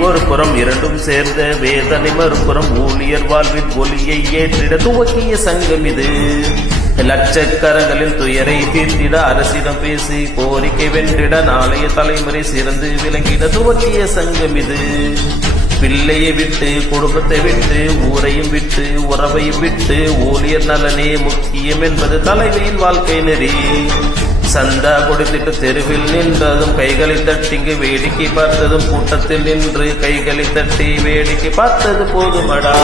ஒரு புறம் இரண்டும் சேர்ந்த வேதனை மறுபுறம் ஊழியர் வாழ்வின் ஒளியை ஏற்றிட துவக்கிய சங்கம் இது. லட்சக்கரங்களில் துயரை தீர்த்திட அரசிடம் பேசி கோரிக்கை வென்றிட நாளைய தலைமுறை சிறந்து விளங்கிட துவக்கிய சங்கம் இது. பிள்ளையை விட்டு குடும்பத்தை விட்டு ஊரையும் விட்டு உறவையும் விட்டு ஊழியர் நலனே முக்கியம் என்பது தலைவியின் வாழ்க்கை நெறி. சந்தா கொடுத்திட்டு தெருவில் நின்றதும் கைகளை தட்டிங்கு வேடிக்கை பார்த்ததும் கூட்டத்தில் நின்று கைகளை தட்டி வேடிக்கை பார்த்தது போதுமடா.